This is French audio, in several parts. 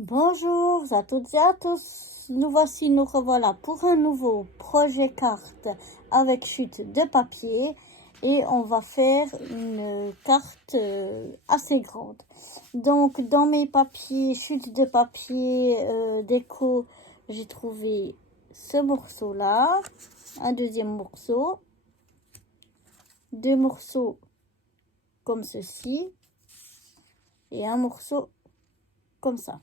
Bonjour à toutes et à tous, nous revoilà pour un nouveau projet carte avec chute de papier et on va faire une carte assez grande. Donc dans mes papiers, chute de papier déco, j'ai trouvé ce morceau là, un deuxième morceau, deux morceaux comme ceci et un morceau comme ça.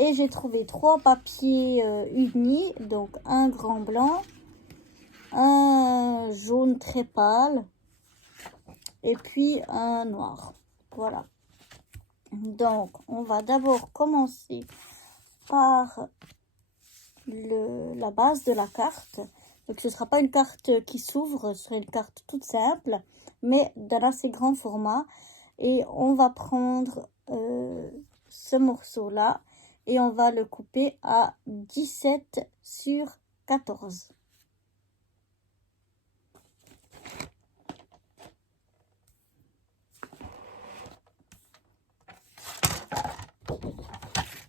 Et j'ai trouvé 3 papiers unis, donc un grand blanc, un jaune très pâle et puis un noir. Voilà. Donc, on va d'abord commencer par la base de la carte. Donc, ce ne sera pas une carte qui s'ouvre, ce sera une carte toute simple, mais d'un assez grand format. Et on va prendre ce morceau-là. Et on va le couper à 17 sur 14.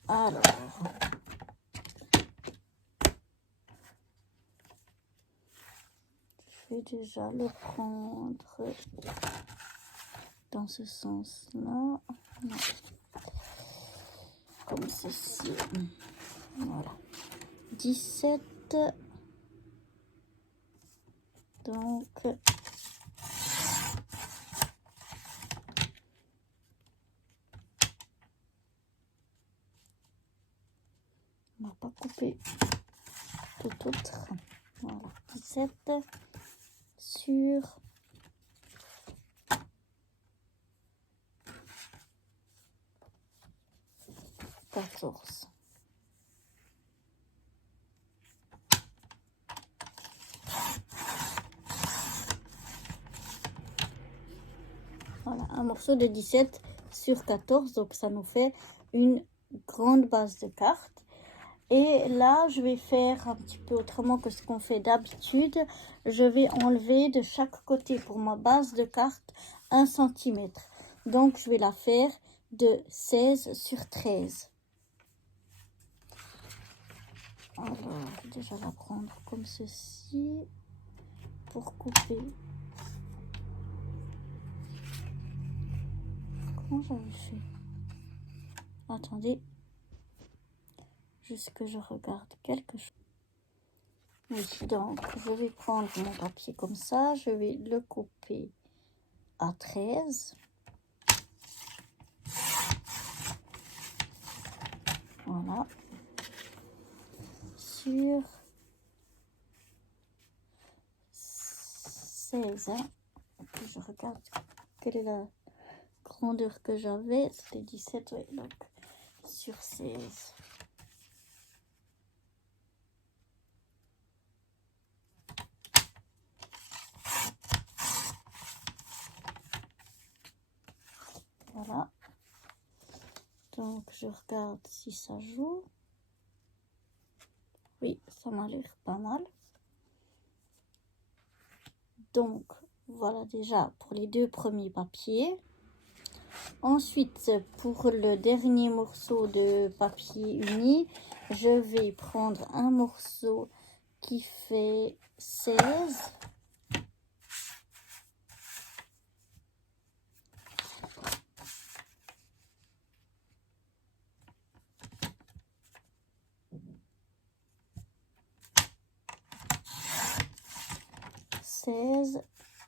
Alors, je vais déjà le prendre dans ce sens-là. Non. Comme ceci. Voilà. 17. Donc, on va pas couper tout autre. Voilà. 17 sur 14. Voilà, un morceau de 17 sur 14, donc ça nous fait une grande base de cartes. Et là, je vais faire un petit peu autrement que ce qu'on fait d'habitude. Je vais enlever de chaque côté pour ma base de carte 1 cm. Donc, je vais la faire de 16 sur 13. Alors, déjà la prendre comme ceci pour couper. Comment j'avais fait? Attendez. Juste que je regarde quelque chose. Oui, donc je vais prendre mon papier comme ça. Je vais le couper à 13. Voilà. Sur 16. Hein. Je regarde quelle est la grandeur que j'avais. C'était 17, oui. Donc sur 16. Voilà. Donc je regarde si ça joue. Oui, ça m'a l'air pas mal. Donc voilà déjà pour les 2 premiers papiers. Ensuite, pour le dernier morceau de papier uni, je vais prendre un morceau qui fait 16.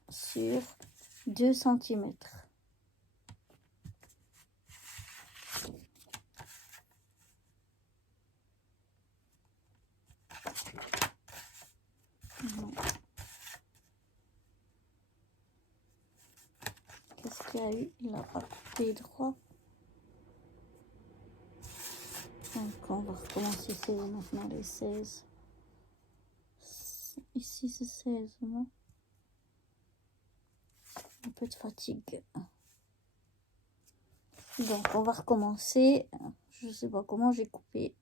Sur 2 cm. Qu'est-ce qu'il y a eu? Il n'a pas coupé droit. Donc on va recommencer 16 maintenant, les 16. Ici c'est 16, non? Un peu de fatigue. Donc on va recommencer. Je ne sais pas comment j'ai coupé.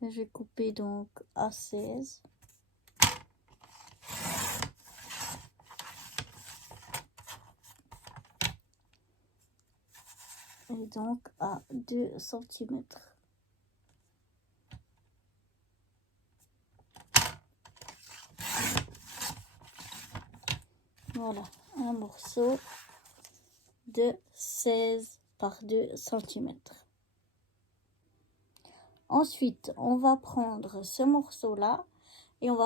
J'ai coupé donc à 16. et donc à 2 centimètres. Voilà, un morceau de 16 par 2 centimètres. Ensuite, on va prendre ce morceau-là et on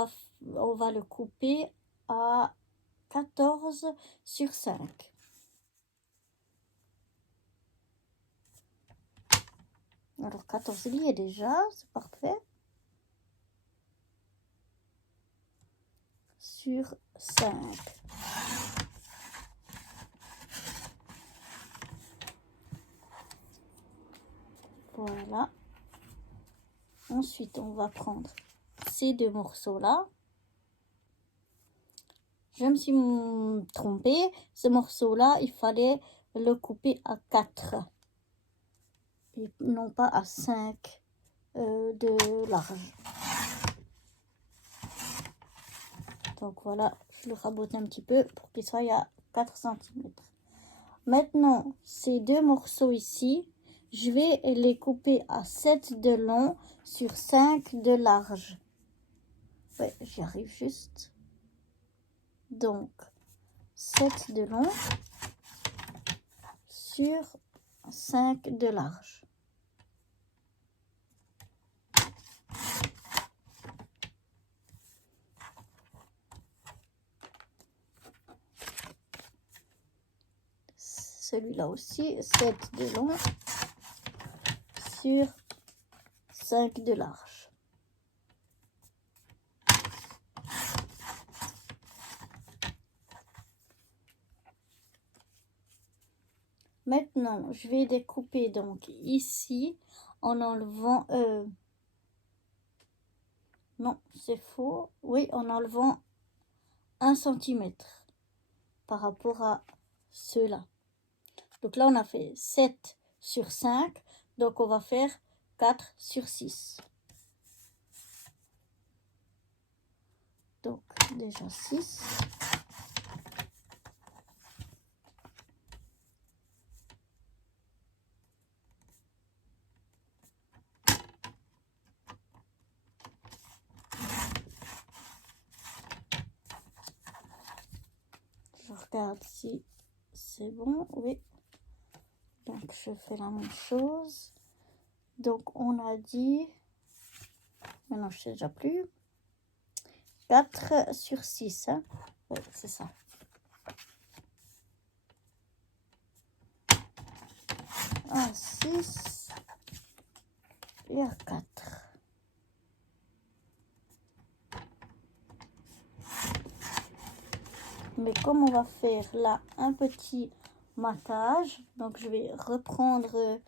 va le couper à 14 sur 5. Alors 14 il y est déjà, c'est parfait. Sur 5. Voilà. Ensuite, on va prendre ces deux morceaux-là. Je me suis trompée. Ce morceau-là, il fallait le couper à 4. Et non pas à 5 de large. Donc voilà, je le rabote un petit peu pour qu'il soit à 4 cm. Maintenant, ces deux morceaux ici, je vais les couper à 7 de long sur 5 de large. Ouais, j'y arrive juste. Donc, 7 de long sur 5 de large. Celui-là aussi, 7 de long sur 5 de large. Maintenant, je vais découper donc ici en enlevant... non, c'est faux. Oui, en enlevant 1 cm par rapport à ceux-là. Donc là, on a fait 7 sur 5. Donc, on va faire 4 sur 6. Donc, déjà 6. Je regarde si c'est bon. Oui. Donc, je fais la même chose. Donc, on a dit... Maintenant, je sais déjà plus. 4 sur 6. Hein. Oui, c'est ça. À 6 et à 4. Mais comme on va faire là un petit maquage, donc je vais reprendre,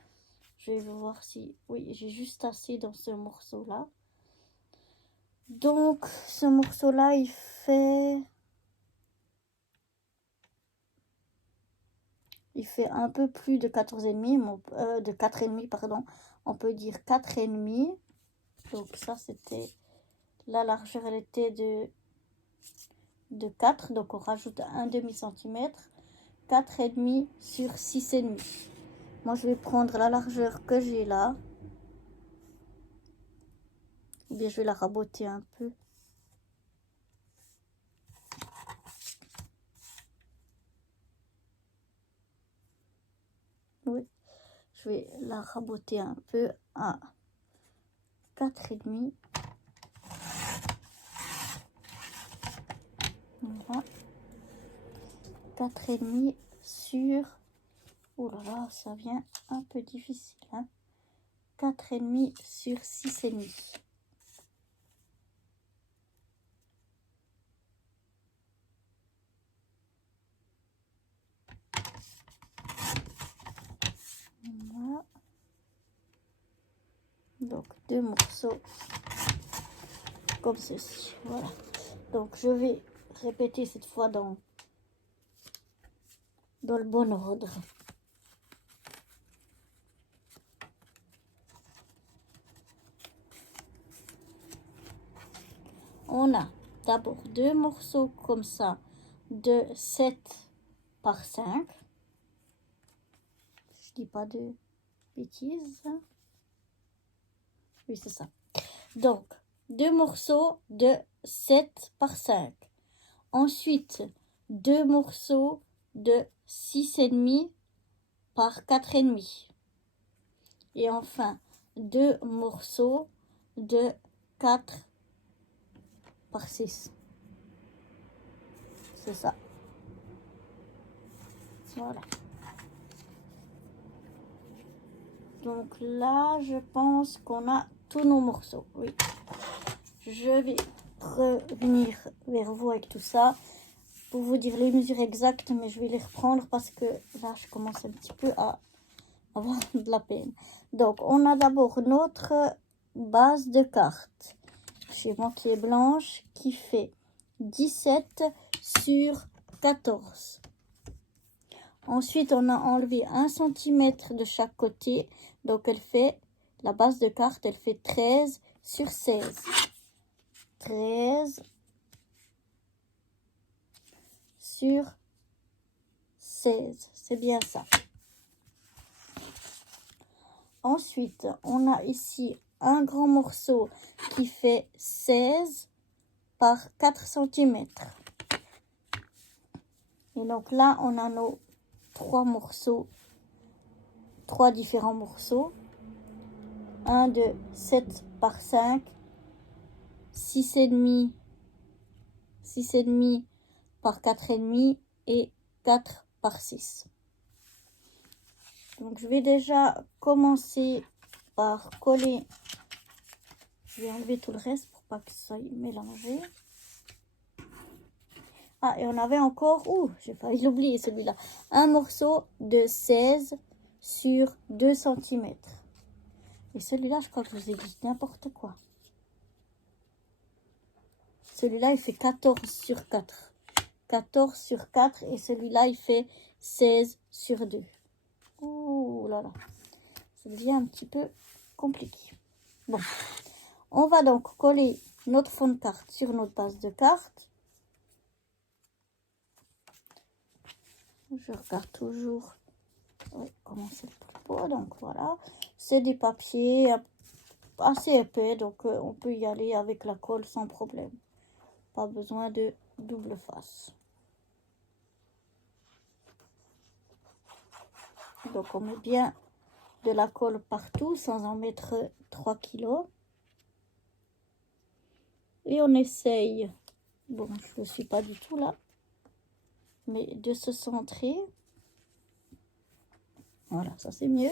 je vais voir si, oui, j'ai juste assez dans ce morceau-là. Donc ce morceau-là, il fait un peu plus de 14,5, de 4,5, pardon. On peut dire 4,5. Donc ça, c'était, la largeur, elle était de 4, donc on rajoute un demi-centimètre. 4,5 sur 6,5. Moi, je vais prendre la largeur que j'ai là. Ou bien, je vais la raboter un peu. Oui, je vais la raboter un peu à 4,5. Voilà. 4,5 sur... Oh là là, ça vient un peu difficile. Hein. 4,5 sur 6,5. Voilà. Donc, deux morceaux comme ceci. Voilà. Donc, je vais répéter cette fois dans le bon ordre. On a d'abord deux morceaux comme ça de 7 par 5. Je dis pas de bêtises. Oui, c'est ça. Donc, 2 morceaux de 7 par 5. Ensuite, 2 morceaux de 6,5 par 4,5. Et enfin, 2 morceaux de 4 par 6. C'est ça. Voilà. Donc là, je pense qu'on a tous nos morceaux. Oui. Je vais revenir vers vous avec tout ça pour vous dire les mesures exactes, mais je vais les reprendre parce que là, je commence un petit peu à avoir de la peine. Donc, on a d'abord notre base de carte chez moi qui est blanche, qui fait 17 sur 14. Ensuite, on a enlevé 1 cm de chaque côté. Donc, elle fait, la base de carte, elle fait 13 sur 16. 13 sur 16. C'est bien ça. Ensuite, on a ici un grand morceau qui fait 16 par 4 cm. Et donc là, on a nos 3 morceaux, 3 différents morceaux. Un de 7 par 5, 6,5 par 4,5 et 4 par 6. Donc je vais déjà commencer par coller. Je vais enlever tout le reste pour pas que ça soit mélangé. Ah, et on avait encore, j'ai failli l'oublier celui-là, un morceau de 16 sur 2 cm. Et celui-là, je crois que je vous ai dit n'importe quoi. Celui-là, il fait 14 sur 4. 14 sur 4 et celui-là, il fait 16 sur 2. Ouh là là, ça devient un petit peu compliqué. Bon, on va donc coller notre fond de carte sur notre base de carte. Je regarde toujours comment c'est le pot. Donc voilà, c'est des papiers assez épais, donc on peut y aller avec la colle sans problème. Pas besoin de double face. Donc on met bien de la colle partout sans en mettre 3 kilos. Et on essaye, bon je ne suis pas du tout là, mais de se centrer. Voilà, ça c'est mieux.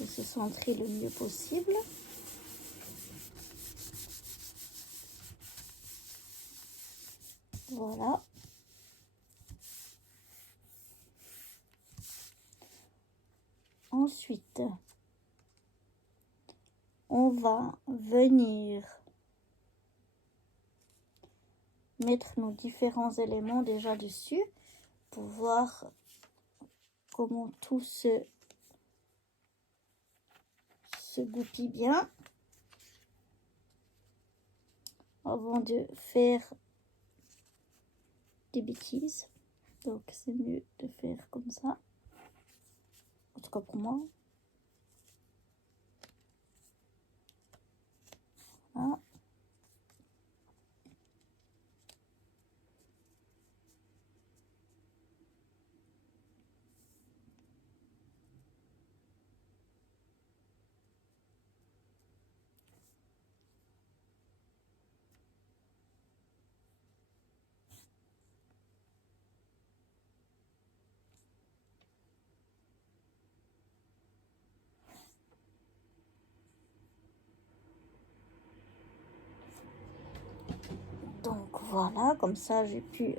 De se centrer le mieux possible. Voilà. Ensuite, on va venir mettre nos différents éléments déjà dessus pour voir comment tout se goupille bien avant de faire des bêtises. Donc c'est mieux de faire comme ça, en tout cas pour moi. Voilà. Donc voilà, comme ça j'ai pu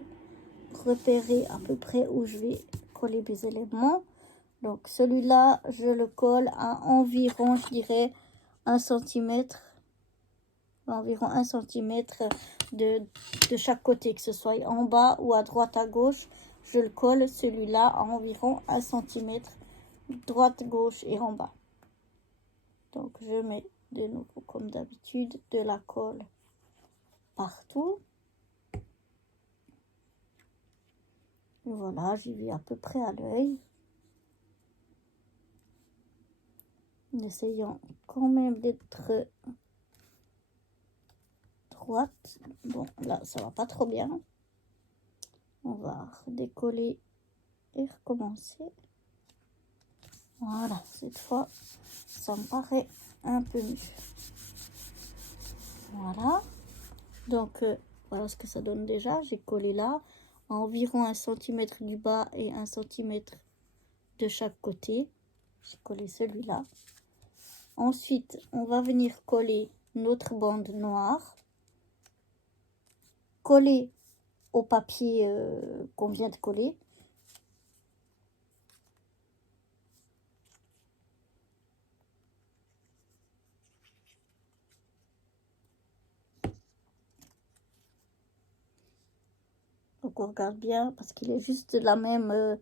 repérer à peu près où je vais coller mes éléments. Donc celui-là, je le colle à environ, je dirais, 1 cm, environ 1 cm de chaque côté, que ce soit en bas ou à droite, à gauche. Je le colle celui-là à environ 1 cm, droite, gauche et en bas. Donc je mets de nouveau, comme d'habitude, de la colle partout. Voilà, j'y vais à peu près à l'œil. en essayant quand même d'être droite. Bon, là, ça va pas trop bien. On va redécoller et recommencer. Voilà, cette fois, ça me paraît un peu mieux. Voilà. Donc, voilà ce que ça donne déjà. J'ai collé là, à environ 1 cm du bas et 1 cm de chaque côté. J'ai collé celui-là. Ensuite, on va venir coller notre bande noire. Coller au papier qu'on vient de coller. Donc on regarde bien parce qu'il est juste de la même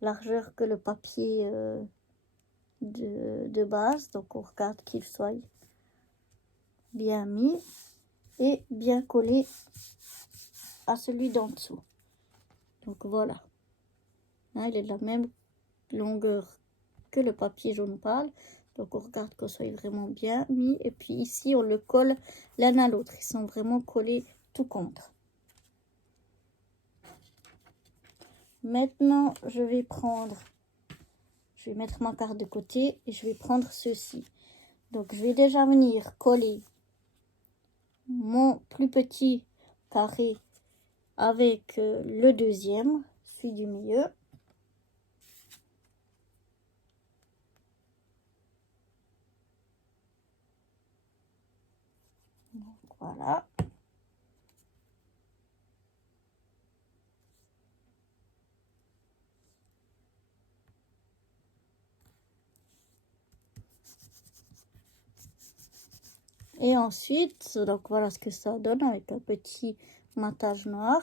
largeur que le papier de base. Donc on regarde qu'il soit bien mis et bien collé à celui d'en dessous. Donc voilà. Là, il est de la même longueur que le papier jaune pâle. Donc on regarde qu'on soit vraiment bien mis. Et puis ici, on le colle l'un à l'autre. Ils sont vraiment collés tout contre. Maintenant, je vais mettre ma carte de côté et je vais prendre ceci. Donc, je vais déjà venir coller mon plus petit carré avec le deuxième, celui du milieu. Donc, voilà. Et ensuite, donc voilà ce que ça donne avec un petit matage noir.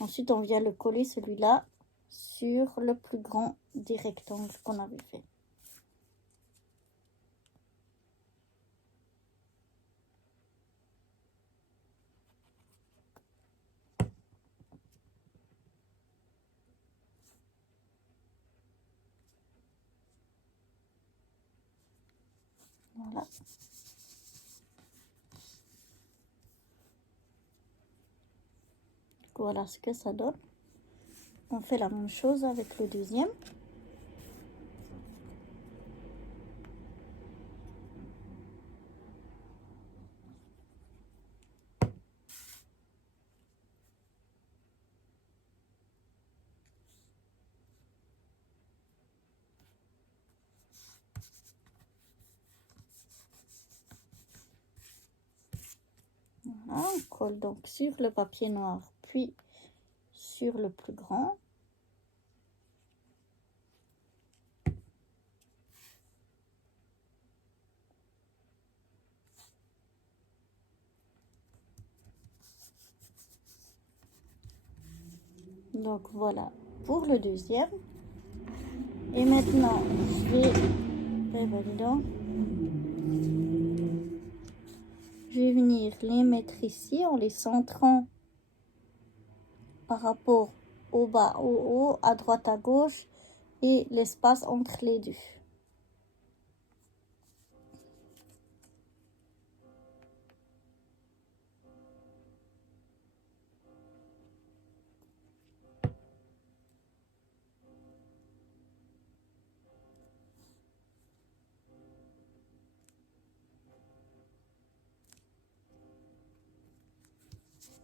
Ensuite, on vient le coller celui-là sur le plus grand des rectangles qu'on avait fait. Voilà. Voilà ce que ça donne. On fait la même chose avec le deuxième. Voilà, on colle donc sur le papier noir, puis sur le plus grand. Donc voilà pour le deuxième. Et maintenant, je vais... Je vais venir les mettre ici en les centrant par rapport au bas, au haut, à droite, à gauche et l'espace entre les deux.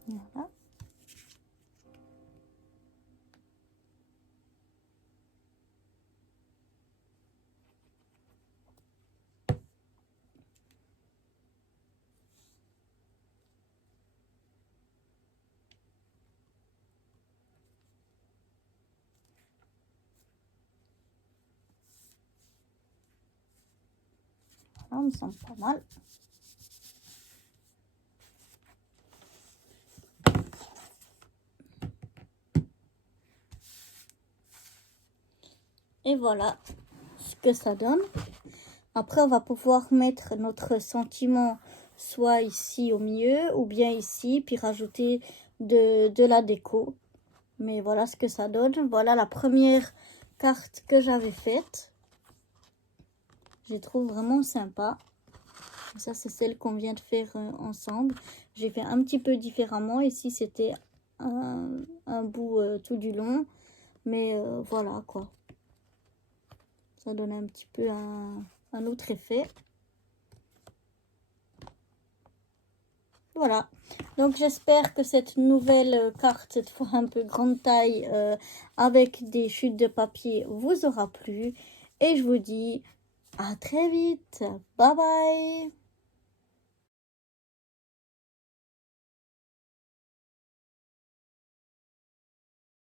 Voilà. Ça me semble pas mal. Et voilà ce que ça donne. Après, on va pouvoir mettre notre sentiment soit ici au milieu ou bien ici, puis rajouter de la déco. Mais voilà ce que ça donne. Voilà la première carte que j'avais faite. Je les trouve vraiment sympa. Ça, c'est celle qu'on vient de faire ensemble. J'ai fait un petit peu différemment. Ici, c'était un bout tout du long. Mais voilà, quoi. Ça donne un petit peu un autre effet. Voilà. Donc, j'espère que cette nouvelle carte, cette fois un peu grande taille, avec des chutes de papier, vous aura plu. Et je vous dis à très vite. Bye bye.